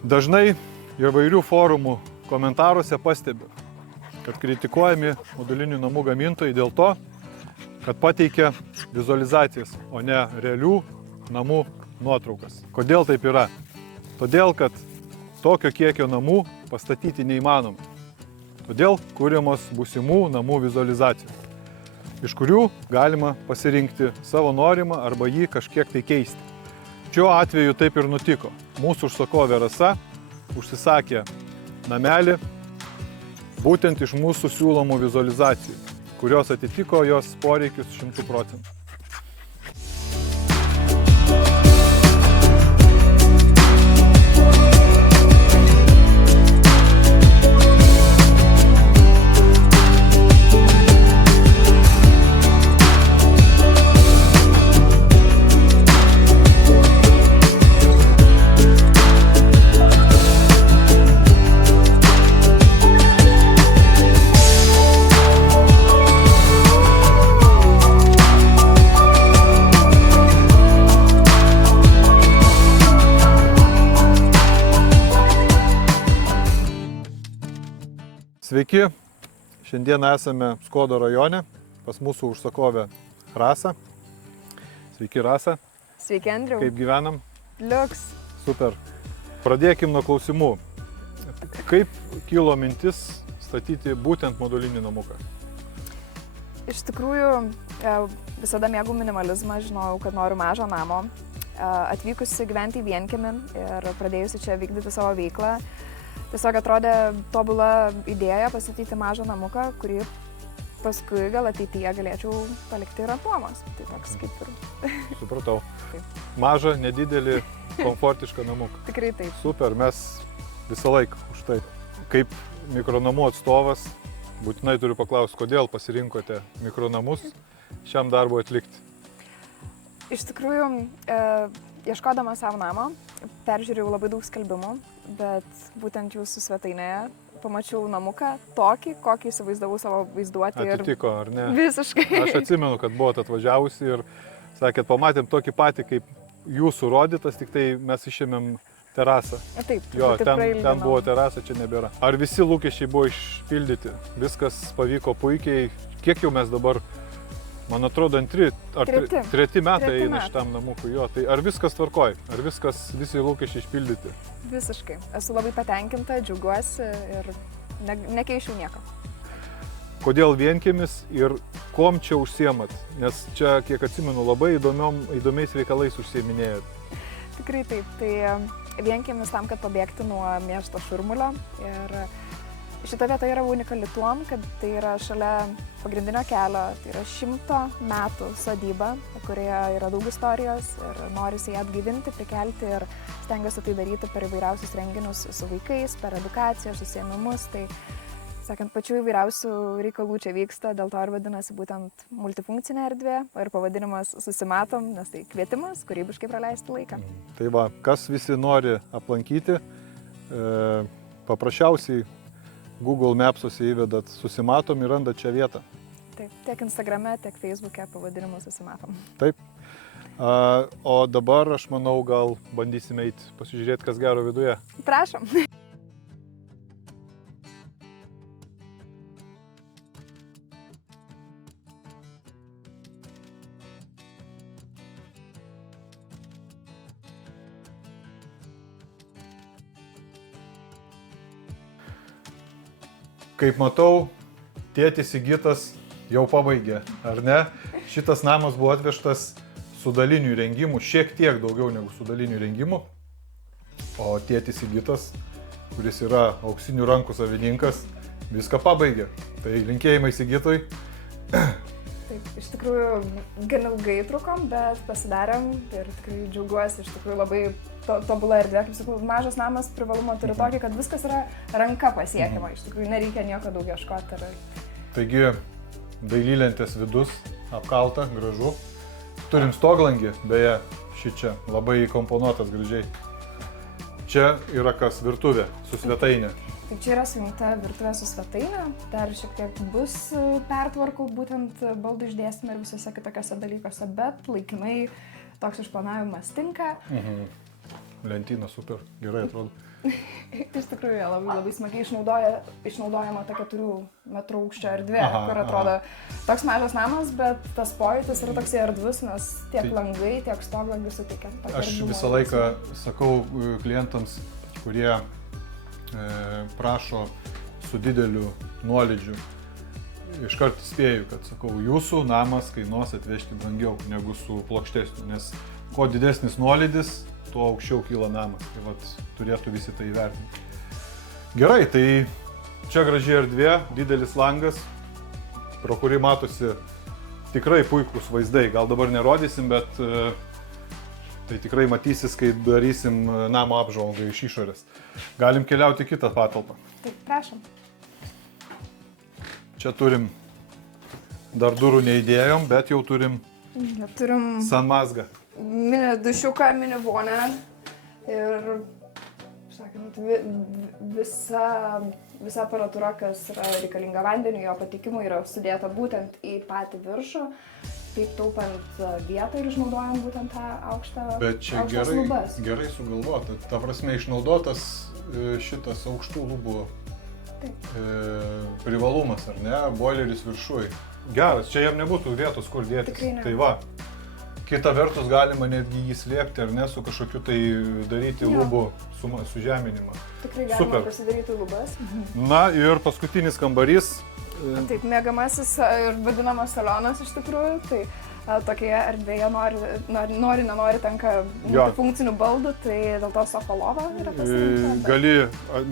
Dažnai įvairių forumų komentaruose pastebiu, kad kritikuojami modulinių namų gamintojai dėl to, kad pateikia vizualizacijas, o ne realių namų nuotraukas. Kodėl taip yra? Todėl, kad tokio kiekio namų pastatyti neįmanoma. Todėl kūriamos būsimų namų vizualizacijos, iš kurių galima pasirinkti savo norimą arba jį kažkiek tai keisti. Šiuo atveju taip ir nutiko. Mūsų užsakovė Rasa užsisakė namelį būtent iš mūsų siūlomų vizualizacijų, kurios atitiko jos poreikius 100%. Sveiki, šiandien esame Skuodo rajone, pas mūsų užsakovę Rasą. Sveiki, Rasa. Sveiki, Andriau. Kaip gyvenam? Liuks. Super. Pradėkim nuo klausimų. Kaip kilo mintis statyti būtent modulinį namuką? Iš tikrųjų, visada mėgau minimalizmą, žinojau, kad noriu mažo namo. Atvykusi gyventi į vienkiemį ir pradėjusi čia vykdyti savo veiklą, tiesiog atrodė tobula idėja pastatyti mažą namuką, kurį paskui gal ateityje galėčiau palikti ir ant nuomos. Tai toks kaip ir... Supratau. Mažą, nedidelį, komfortišką namuką. Tikrai taip. Super, mes visą laiką už tai. Kaip mikronamų atstovas, būtinai turiu paklausti, kodėl pasirinkote mikronamus šiam darbui atlikti? Iš tikrųjų, ieškodama savo namo, peržiūrėjau labai daug skelbimų, bet būtent jūsų svetainėje pamačiau namuką tokį, kokį įsivaizdavau savo vaizduotį. Atitiko, ar ne? Visiškai. Aš atsimenu, kad buvot atvažiavusi ir sakėt, pamatėm tokį patį kaip jūsų rodytas, tik tai mes išėmėm terasą. Taip, jo, ten buvo terasa, čia nebėra. Ar visi lūkesčiai buvo išpildyti? Viskas pavyko puikiai. Kiek jau mes dabar, man atrodo, treti metai eina šitam namukui, jo, tai ar viskas tvarkoj, ar visi lūkesčiai išpildyti? Visiškai. Esu labai patenkinta, džiaugiuosi ir nekeičiau nieko. Kodėl vienkiemis ir kuom čia užsiemat? Nes čia, kiek atsimenu, labai įdomiais reikalais užsieminėjat. Tikrai taip. Tai vienkiemis tam, kad pabėgti nuo miesto šurmulio. Ir šita vieta yra unikali tuom, kad tai yra šalia pagrindinio kelio, tai yra 100 metų sodyba, kurioje yra daug istorijos ir norisi ją atgaivinti, prikelti ir stengiuosi tai daryti per įvairiausius renginius su vaikais, per edukacijas, užsiėmimus. Tai, sakant, pačių įvairiausių reikalų čia vyksta, dėl to ir vadinasi būtent multifunkcinė erdvė, ir pavadinimas Susimatom, nes tai kvietimas kūrybiškai praleisti laiką. Tai va, kas visi nori aplankyti, paprasčiausiai Google Maps'uose įvedat Susimatom ir randat čia vietą. Taip, tiek Instagrame, tiek Facebook'e pavadinimu Susimatom. Taip. O dabar, aš manau, gal bandysime eiti pasižiūrėti, kas gero viduje. Prašom. Kaip matau, tėtis Sigitas jau pabaigė, ar ne? Šitas namas buvo atvežtas su daliniu įrengimu, šiek tiek daugiau negu su daliniu įrengimu. O tėtis Sigitas, kuris yra auksinių rankų savininkas, viską pabaigė. Tai linkėjimai Sigitui. Taip, iš tikrųjų gan ilgai trukom, bet pasidarėm ir tikrai džiaugiuosi, iš tikrųjų labai tobula erdvė, kaip sakau, mažas namas privalumo turi tokį, kad viskas yra ranka pasiekiama, iš tikrųjų nereikia nieko daug ieškoti. Taigi, dailylentės vidus apkalta, gražu. Turim stoglangį, beje, šičia labai įkomponuotas gražiai. Čia yra kas, virtuvė su svetainė. Tai čia yra sujungta virtuvė su svetainė, dar šiek tiek bus pertvarkų, būtent baldų išdėstyme ir visose kitokiose dalykuose, bet laikinai toks išplanavimas tinka. lentyna, super, gerai atrodo. Iš tikrųjų, jie labai smagiai išnaudojama ta 4 metrų aukščio erdvė, kur atrodo toks mažas namas, bet tas pojūtis yra toks erdvus, nes tiek langai, tiek stoglangai suteikia. Aš visą laiką sakau klientams, kurie prašo su dideliu nuolydžiu, iškart spėju, kad sakau, jūsų namas kainuos atvežti brangiau negu su plokštesniu, nes kuo didesnis nuolydis, tuo aukščiau kyla namas. Tai vat, turėtų visi tai įvertinti. Gerai, tai čia graži erdvė, didelis langas, pro kurį matosi tikrai puikūs vaizdai. Gal dabar nerodysim, bet tai tikrai matysis, kai darysim namo apžvalgą iš išorės. Galim keliauti į kitą patalpą. Taip, prašom. Čia turim, dar durų neįdėjom, bet jau turim sanmazgą. Mini dušiuką, mini vonę ir, sakant, visa aparatūra, kas yra reikalinga vandeniu, jo patikimui yra sudėta būtent į patį viršų, taip taupant vietą ir išnaudojant būtent tą aukštą lubas. Bet čia gerai sugalvota. Ta prasme, išnaudotas šitas aukštų lubų privalumas, ar ne? Boileris viršui. Geras, čia jam nebūtų vietos, kur dėtis. Tai va. Kita vertus galima netgi jį slėpti, ar ne, su kažkokiu tai daryti lubų sužeminimą. Tikrai galima pasidaryti lubas. Na ir paskutinis kambarys. Taip, mėgamasis ir vadinamas salionas iš tikrųjų. Tai tokioje erdvėje nenori tenka funkcinių baldų, tai dėl to sofa lova yra pasirinkta. Gali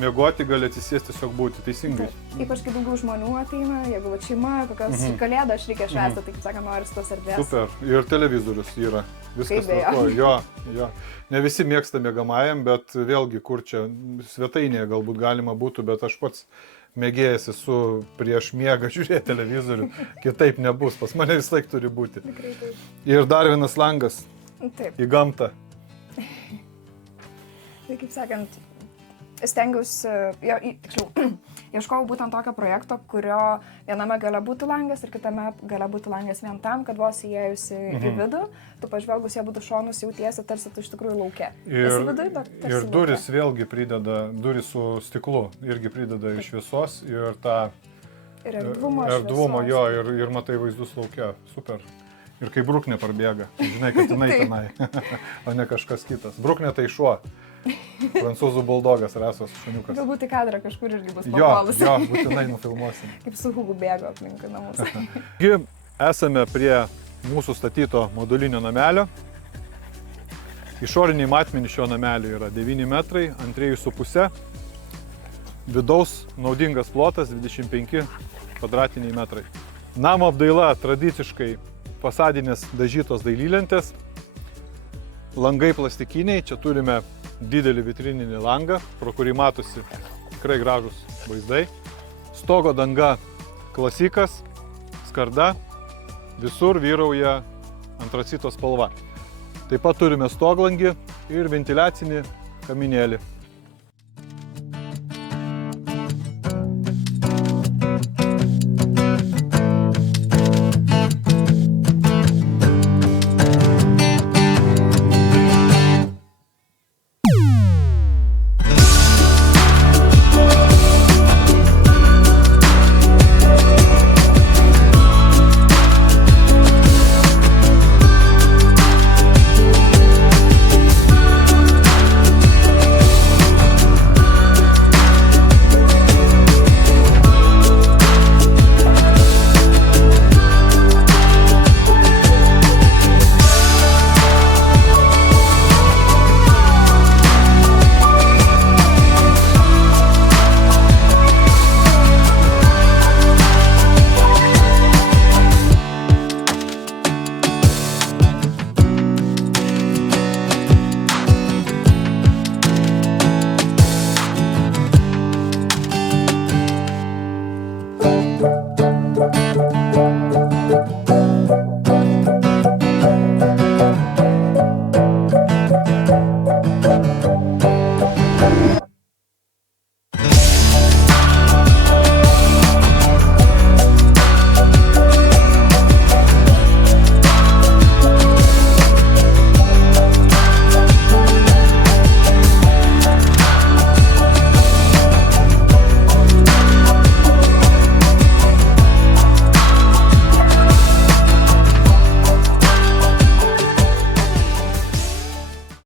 miegoti, gali atsisėsti, tiesiog būti teisingai. Ypač kai daugiau žmonių ateina, jeigu šeima, kokios kalėdas reikia švęsti, tai kaip sakant, nori tos erdvės. Super. Ir televizorius yra. Viskas tvarkoja. Jo. Ne visi mėgsta miegamajam, bet vėlgi, kur čia svetainėje galbūt galima būtų, bet aš pats mėgėjas esu prieš miegą žiūrėti televizorių, kitaip nebus, pas mane vis laik turi būti. Ir dar vienas langas į gamtą. Tai kaip sakant, stengiausi, ieškojau būtent tokio projekto, kurio viename gale būtų langas ir kitame gale būtų langas vien tam, kad vos įėjusi į vidų, tu pažvelgus į abudu šonus jautiesi, tarsi tu iš tikrųjų lauke. Ir duris vėlgi prideda, duris su stiklu irgi prideda iš šviesos ir tą erdvumo jo ir matai vaizdus lauke. Super. Ir kai bruknė parbėga, žinai, kad jinai tenai, o ne kažkas kitas. Bruknė tai šuo. Prancūzų buldogas, rasos šuniukas. Galbūt į kadrą kažkur irgi bus papuolus. Jo, būtinai nufilmuosim. Kaip su Hugu bėgo aplinkui namus. Esame prie mūsų statyto modulinio namelio. Išoriniai matmenys šio namelio yra 9 metrai ant 3,5. Vidaus naudingas plotas 25 kvadratiniai metrai. Namo apdaila tradiciškai fasadinės dažytos dailylentės. Langai plastikiniai, čia turime didelį vitrininį langą, pro kurį matosi tikrai gražus vaizdai. Stogo danga klasikas, skarda, visur vyrauja antracito spalva. Taip pat turime stoglangį ir ventiliacinį kaminėlį.